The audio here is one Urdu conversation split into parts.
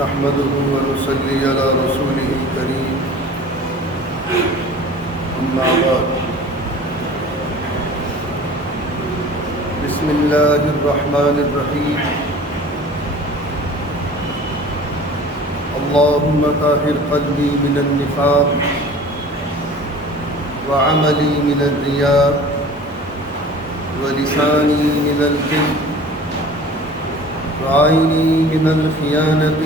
نحمده ونصلي على رسوله الكريم أما بعد بسم الله الرحمن الرحيم اللهم طهر قلبي من النفاق وعملي من الرياء ولساني من الكذب وعيني من الخيانة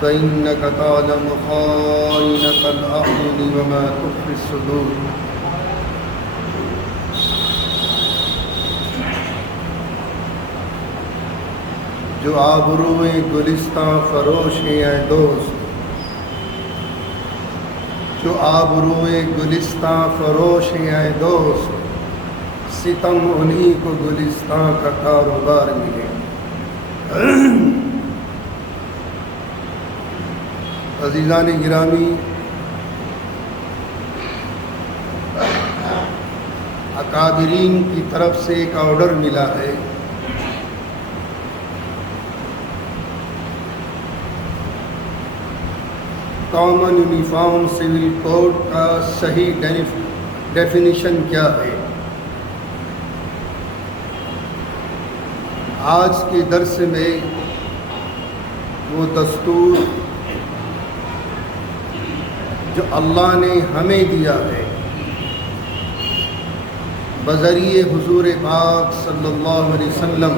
فإنك تعلم خائنة الأعين وما تخفي الصدور. جو آبروئے گلستاں فروش ہیں اے دوست، جو آبروئے گلستاں فروش ہیں اے دوست، ستم انہی کو گلستاں کا کاروبار ملے. عزیزان گرامی، اکابرین کی طرف سے ایک آرڈر ملا ہے. کامن یونیفارم سول کوڈ کا صحیح ڈیفینیشن کیا ہے؟ آج کے درس میں وہ دستور جو اللہ نے ہمیں دیا ہے بذریعہ حضور پاک صلی اللہ علیہ وسلم،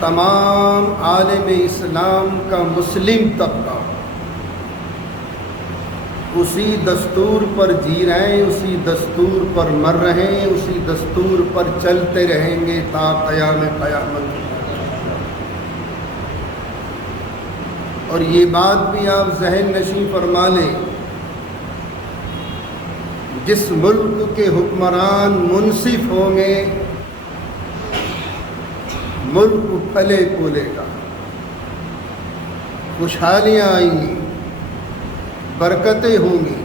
تمام عالم اسلام کا مسلم طبقہ اسی دستور پر جی رہے ہیں، اسی دستور پر مر رہے ہیں، اسی دستور پر چلتے رہیں گے تا قیام قیامت. اور یہ بات بھی آپ ذہن نشین فرما لیں، جس ملک کے حکمران منصف ہوں گے ملک پھلے پھولے گا، خوشحالیاں آئیں گی، برکتیں ہوں گی.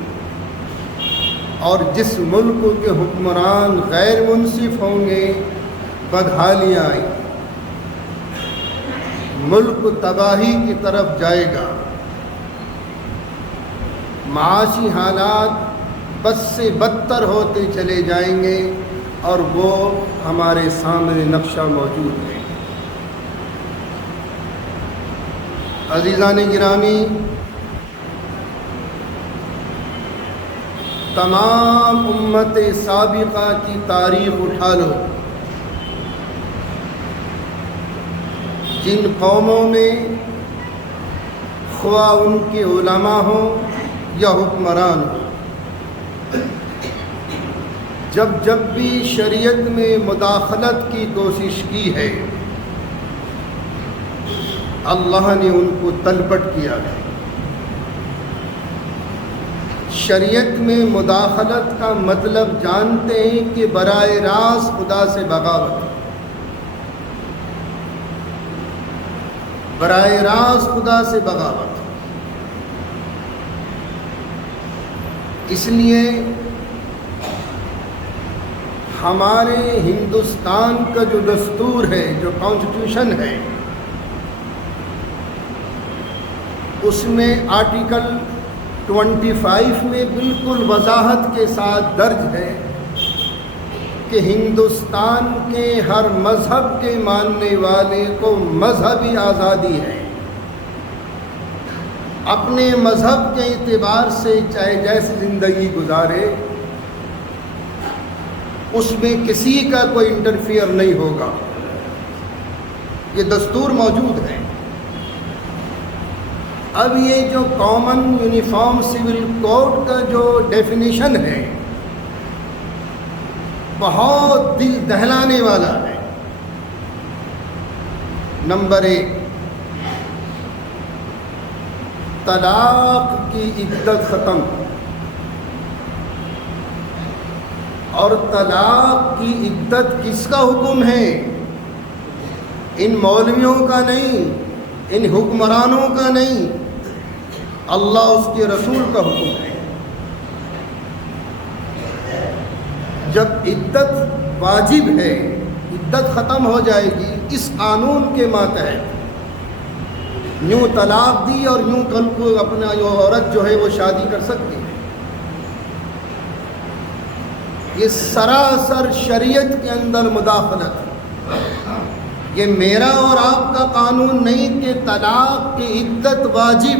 اور جس ملک کے حکمران غیر منصف ہوں گے بدحالیاں آئیں گی، ملک تباہی کی طرف جائے گا، معاشی حالات بد سے بدتر ہوتے چلے جائیں گے، اور وہ ہمارے سامنے نقشہ موجود ہے. عزیزان گرامی، تمام امت سابقہ کی تاریخ اٹھا لو، جن قوموں میں خواہ ان کے علماء ہوں یا حکمران ہوں، جب بھی شریعت میں مداخلت کی کوشش کی ہے اللہ نے ان کو تلپٹ کیا ہے. شریعت میں مداخلت کا مطلب جانتے ہیں کہ براہ راست خدا سے بغاوت، براہ راست خدا سے بغاوت. اس لیے ہمارے ہندوستان کا جو دستور ہے، جو کانسٹیٹیوشن ہے، اس میں آرٹیکل 25 میں بالکل وضاحت کے ساتھ درج ہے کہ ہندوستان کے ہر مذہب کے ماننے والے کو مذہبی آزادی ہے. اپنے مذہب کے اعتبار سے چاہے جیسی زندگی گزارے، اس میں کسی کا کوئی انٹرفیئر نہیں ہوگا. یہ دستور موجود ہے. اب یہ جو کامن یونیفارم سول کوڈ کا جو ڈیفینیشن ہے بہت دل دہلانے والا ہے. نمبر 1، طلاق کی عدت ختم. اور طلاق کی عدت کس کا حکم ہے؟ ان مولویوں کا نہیں، ان حکمرانوں کا نہیں، اللہ اس کے رسول کا حکم ہے. جب عدت واجب ہے، عدت ختم ہو جائے گی اس قانون کے ماتحت یوں طلاق دی اور یوں کل کو اپنا عورت جو ہے وہ شادی کر سکتی ہے۔ یہ سراسر شریعت کے اندر مداخلت ہے۔ یہ میرا اور آپ کا قانون نہیں کہ طلاق کی عدت واجب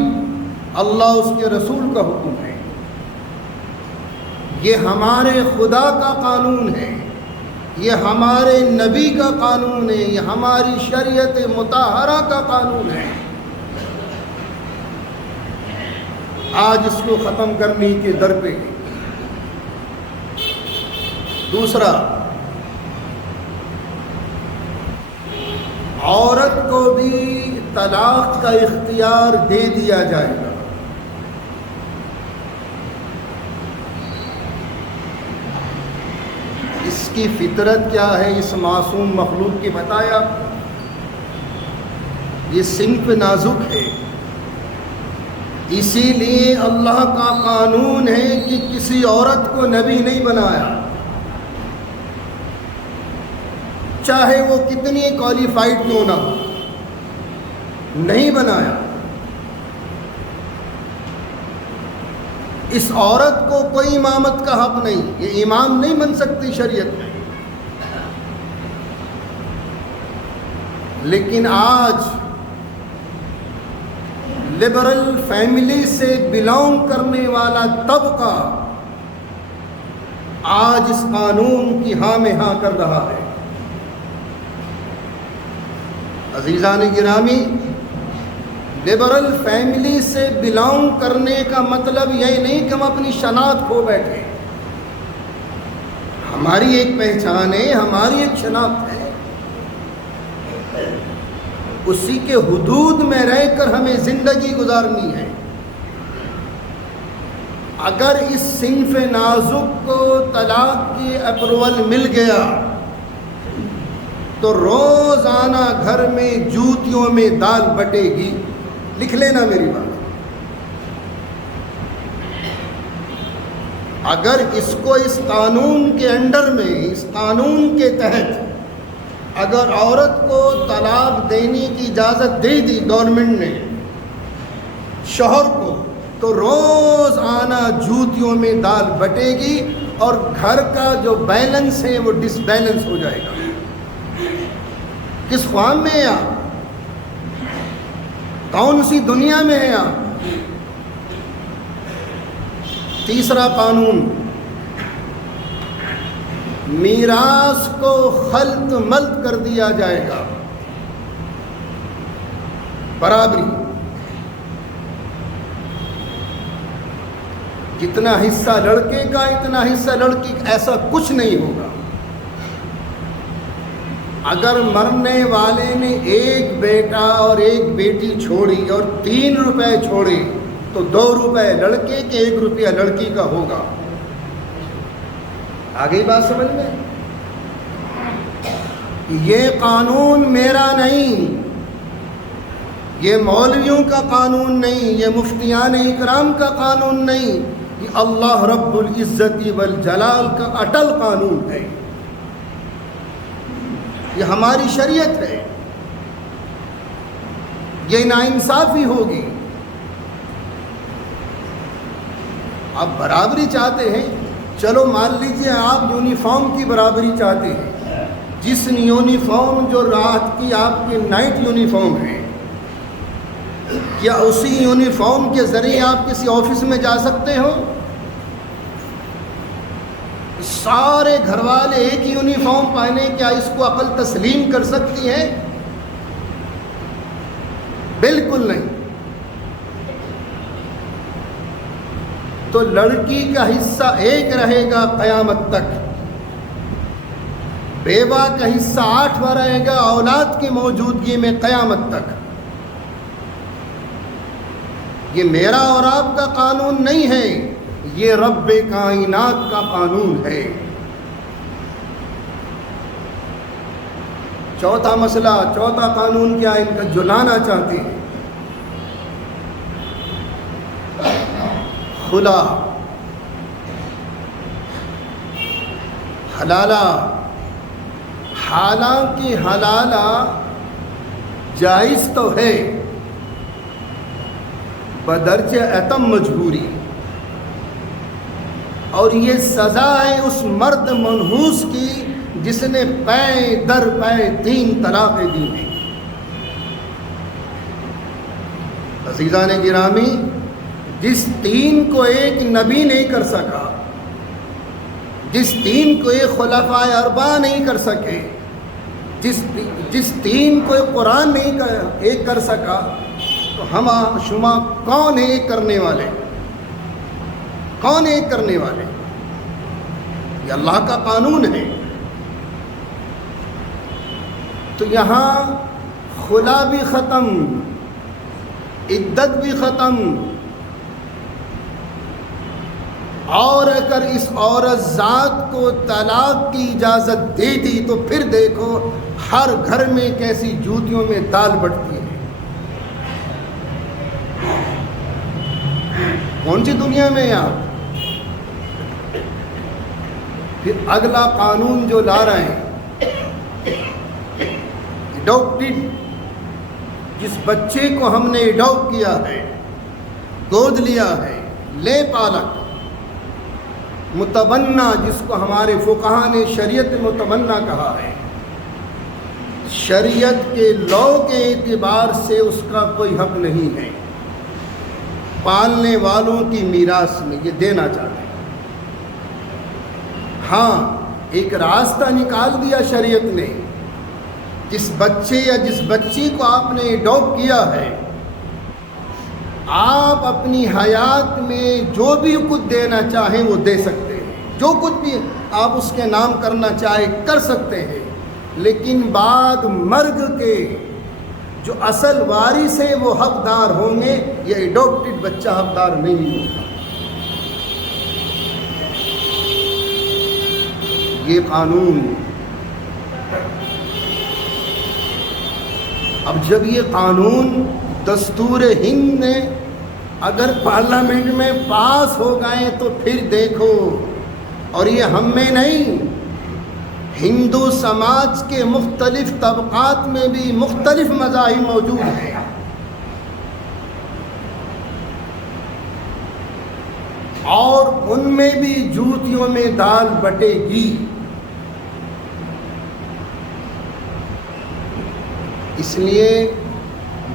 اللہ اس کے رسول کا حکم ہے، یہ ہمارے خدا کا قانون ہے، یہ ہمارے نبی کا قانون ہے، یہ ہماری شریعت مطہرہ کا قانون ہے۔ آج اس کو ختم کرنے کے در پہ ہے۔ دوسرا، عورت کو بھی طلاق کا اختیار دے دیا جائے گا۔ اس کی فطرت کیا ہے اس معصوم مخلوق کی بتایا؟ یہ صنف نازک ہے، اسی لیے اللہ کا قانون ہے کہ کسی عورت کو نبی نہیں بنایا، چاہے وہ کتنی کوالیفائڈ کیوں نہ ہو، نہیں بنایا۔ اس عورت کو کوئی امامت کا حق نہیں، یہ امام نہیں بن سکتی شریعت میں۔ لیکن آج لبرل فیملی سے بلانگ کرنے والا طبقہ آج اس قانون کی ہاں میں ہاں کر رہا ہے۔ عزیزان گرامی، لبرل فیملی سے بلانگ کرنے کا مطلب یہ نہیں کہ ہم اپنی شناخت کھو بیٹھے۔ ہماری ایک پہچان ہے، ہماری ایک شناخت ہے، اسی کے حدود میں رہ کر ہمیں زندگی گزارنی ہے۔ اگر اس صنف نازک کو طلاق کی اپروول مل گیا تو روزانہ گھر میں جوتیوں میں دال بٹے گی۔ لکھ لینا میری بات۔ اگر اس کو اس قانون کے انڈر میں، اس قانون کے تحت اگر عورت کو طلاق دینے کی اجازت دے دی گورنمنٹ نے شوہر کو، تو روزانہ جوتیوں میں دال بٹے گی اور گھر کا جو بیلنس ہے وہ ڈس بیلنس ہو جائے گا۔ کس خواب میں ہیں آپ؟ کون سی دنیا میں ہیں آپ؟ تیسرا قانون، میراث کو خلط ملط کر دیا جائے گا۔ برابری، جتنا حصہ لڑکے کا اتنا حصہ لڑکی کا، ایسا کچھ نہیں ہوگا۔ اگر مرنے والے نے ایک بیٹا اور ایک بیٹی چھوڑی اور 3 روپے چھوڑے تو 2 روپے لڑکے کے 1 روپیہ لڑکی کا ہوگا۔ آگے بات سمجھ میں؟ یہ قانون میرا نہیں، یہ مولویوں کا قانون نہیں، یہ مفتیان اکرام کا قانون نہیں، یہ اللہ رب العزت والجلال کا اٹل قانون ہے۔ یہ ہماری شریعت ہے، یہ ناانصافی ہوگی۔ آپ برابری چاہتے ہیں، چلو مان لیجئے آپ یونیفارم کی برابری چاہتے ہیں، جس یونیفارم جو رات کی آپ کی نائٹ یونیفارم ہے، کیا اسی یونیفارم کے ذریعے آپ کسی آفس میں جا سکتے ہو؟ سارے گھر والے ایک ہی یونیفارم پہنے، کیا اس کو عقل تسلیم کر سکتی ہے؟ بالکل نہیں۔ تو لڑکی کا حصہ ایک رہے گا قیامت تک، بیوہ کا حصہ 8واں رہے گا اولاد کی موجودگی میں قیامت تک۔ یہ میرا اور آپ کا قانون نہیں ہے، یہ رب کائنات کا قانون ہے۔ چوتھا مسئلہ، چوتھا قانون کیا ان کا جو لانا چاہتے ہیں؟ خلا، حلالہ، حالانکہ حلالہ جائز تو ہے، بدرجہ اتم مجبوری، اور یہ سزا ہے اس مرد منحوس کی جس نے پے در پے 3 طلاقیں دی ہیں۔ عزیزان گرامی، جس 3 کو ایک نبی نہیں کر سکا، جس 3 کو ایک خلفائے اربعہ نہیں کر سکے، جس 3 کو ایک قرآن نہیں ایک کر سکا، تو ہم شما کون ہے ایک کرنے والے؟ کون ایک کرنے والے؟ یہ اللہ کا قانون ہے۔ تو یہاں خلا بھی ختم، عدت بھی ختم، اور اگر اس عورت ذات کو طلاق کی اجازت دے دی تو پھر دیکھو ہر گھر میں کیسی جوتیوں میں دال بٹتی ہے۔ کون سی دنیا میں آپ؟ پھر اگلا قانون جو لا رہے ہیں، اڈاپٹڈ، جس بچے کو ہم نے اڈاپٹ کیا ہے، گود لیا ہے، لے پالک، متبنہ جس کو ہمارے فقہا نے شریعت متبنہ کہا ہے، شریعت کے لاء کے اعتبار سے اس کا کوئی حق نہیں ہے، پالنے والوں کی میراث میں یہ دینا چاہتے ہیں۔ ہاں، ایک راستہ نکال دیا شریعت نے، جس بچے یا جس بچی کو آپ نے اڈاپٹ کیا ہے، آپ اپنی حیات میں جو بھی کچھ دینا چاہیں وہ دے سکتے ہیں، جو کچھ بھی آپ اس کے نام کرنا چاہیں کر سکتے ہیں، لیکن بعد مرگ کے جو اصل وارث ہیں وہ حقدار ہوں گے، یہ اڈاپٹڈ بچہ حقدار نہیں ہوگا۔ یہ قانون، اب جب یہ قانون دستور ہند نے اگر پارلیمنٹ میں پاس ہو گئے تو پھر دیکھو، اور یہ ہم میں نہیں، ہندو سماج کے مختلف طبقات میں بھی مختلف مذاہب موجود ہیں، اور ان میں بھی جوتیوں میں دال بٹے گی۔ اس لیے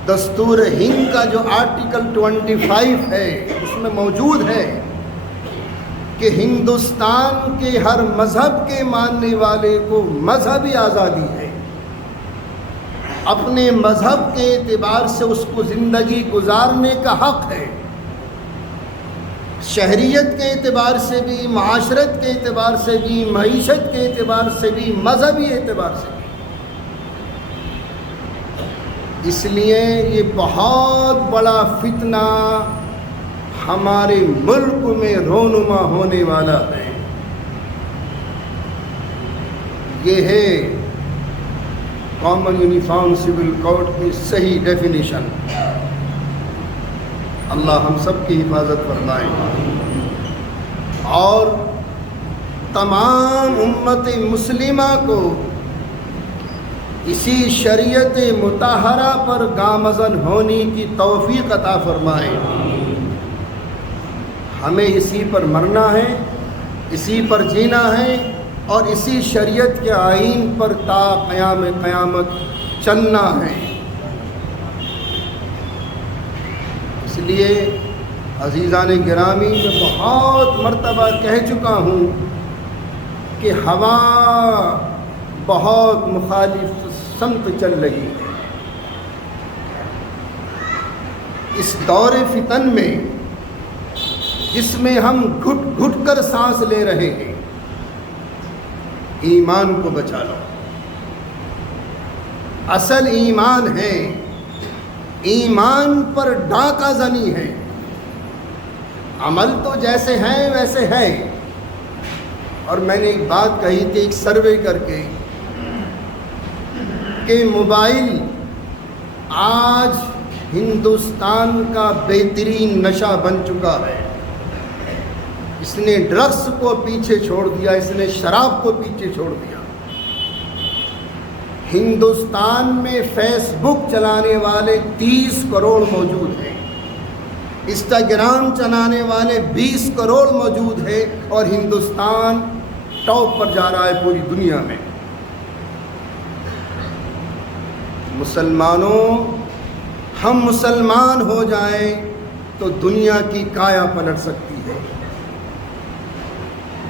دستور ہند کا جو آرٹیکل 25 ہے اس میں موجود ہے کہ ہندوستان کے ہر مذہب کے ماننے والے کو مذہبی آزادی ہے، اپنے مذہب کے اعتبار سے اس کو زندگی گزارنے کا حق ہے، شہریت کے اعتبار سے بھی، معاشرت کے اعتبار سے بھی، معیشت کے اعتبار سے بھی، مذہبی اعتبار سے بھی۔ اس لیے یہ بہت بڑا فتنہ ہمارے ملک میں رونما ہونے والا ہے۔ یہ ہے کامن یونیفارم سول کوڈ کی صحیح ڈیفینیشن۔ اللہ ہم سب کی حفاظت فرمائے، اور تمام امت مسلمہ کو اسی شریعت مطہرہ پر گامزن ہونے کی توفیق عطا فرمائے۔ ہمیں اسی پر مرنا ہے، اسی پر جینا ہے، اور اسی شریعت کے آئین پر تا قیام قیامت چلنا ہے۔ اس لیے عزیزان گرامی، میں بہت مرتبہ کہہ چکا ہوں کہ ہوا بہت مخالف سمت چل رہی ہے۔ اس دور فتن میں جس میں ہم گھٹ گھٹ کر سانس لے رہے ہیں، ایمان کو بچا لو۔ اصل ایمان ہے، ایمان پر ڈاکہ زنی ہے، عمل تو جیسے ہیں ویسے ہیں۔ اور میں نے ایک بات کہی تھی ایک سروے کر کے کہ موبائل آج ہندوستان کا بہترین نشہ بن چکا ہے۔ اس نے ڈرگس کو پیچھے چھوڑ دیا، اس نے شراب کو پیچھے چھوڑ دیا۔ ہندوستان میں فیس بک چلانے والے 30 کروڑ موجود ہیں، انسٹاگرام چلانے والے 20 کروڑ موجود ہیں، اور ہندوستان ٹاپ پر جا رہا ہے پوری دنیا میں۔ مسلمانوں، ہم مسلمان ہو جائیں تو دنیا کی کایا پلٹ سکتی ہے۔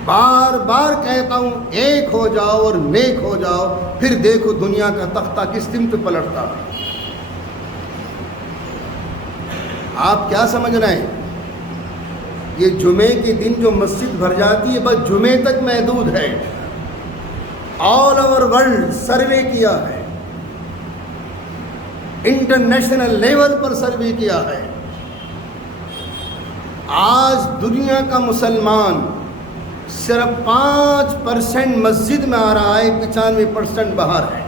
بار بار کہتا ہوں، ایک ہو جاؤ اور نیک ہو جاؤ، پھر دیکھو دنیا کا تختہ کس سمت پلٹتا ہے۔ آپ کیا سمجھ رہے ہیں؟ یہ جمعے کے دن جو مسجد بھر جاتی ہے بس جمعے تک محدود ہے۔ آل اوور ورلڈ سروے کیا ہے، انٹرنیشنل لیول پر سروے کیا ہے، آج دنیا کا مسلمان صرف 5% مسجد میں آ رہا ہے، 95% باہر ہے۔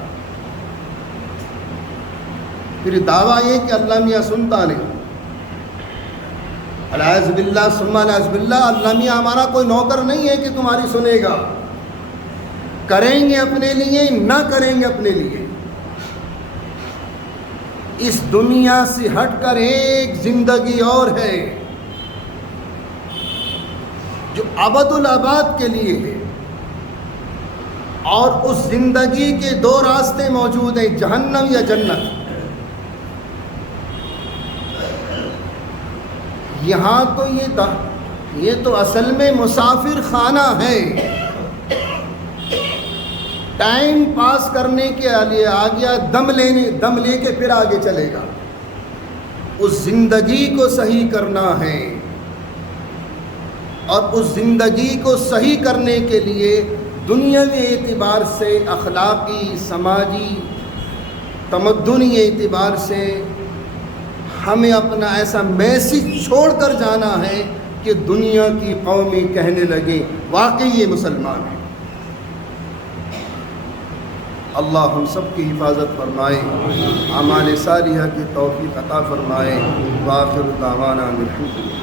پھر دعویٰ یہ کہ اللہ میاں سنتا نہیں، العیاذ باللہ ثم العیاذ باللہ۔ اللہ میاں ہمارا کوئی نوکر نہیں ہے کہ تمہاری سنے گا، کریں گے اپنے لیے، نہ کریں گے اپنے لیے۔ اس دنیا سے ہٹ کر ایک زندگی اور ہے جو ابد الآباد کے لیے ہے، اور اس زندگی کے 2 راستے موجود ہیں، جہنم یا جنت۔ یہاں تو یہ تو اصل میں مسافر خانہ ہے، ٹائم پاس کرنے کے لیے آ گیا، دم لے کے پھر آگے چلے گا۔ اس زندگی کو صحیح کرنا ہے، اور اس زندگی کو صحیح کرنے کے لیے دنیاوی اعتبار سے، اخلاقی، سماجی، تمدنی اعتبار سے ہمیں اپنا ایسا میسج چھوڑ کر جانا ہے کہ دنیا کی قومیں کہنے لگیں واقعی یہ مسلمان ہیں۔ اللہ ہم سب کی حفاظت فرمائے، اعمال صالحہ کی توفیق عطا فرمائے۔ وآخر دعوانا الحمدللہ۔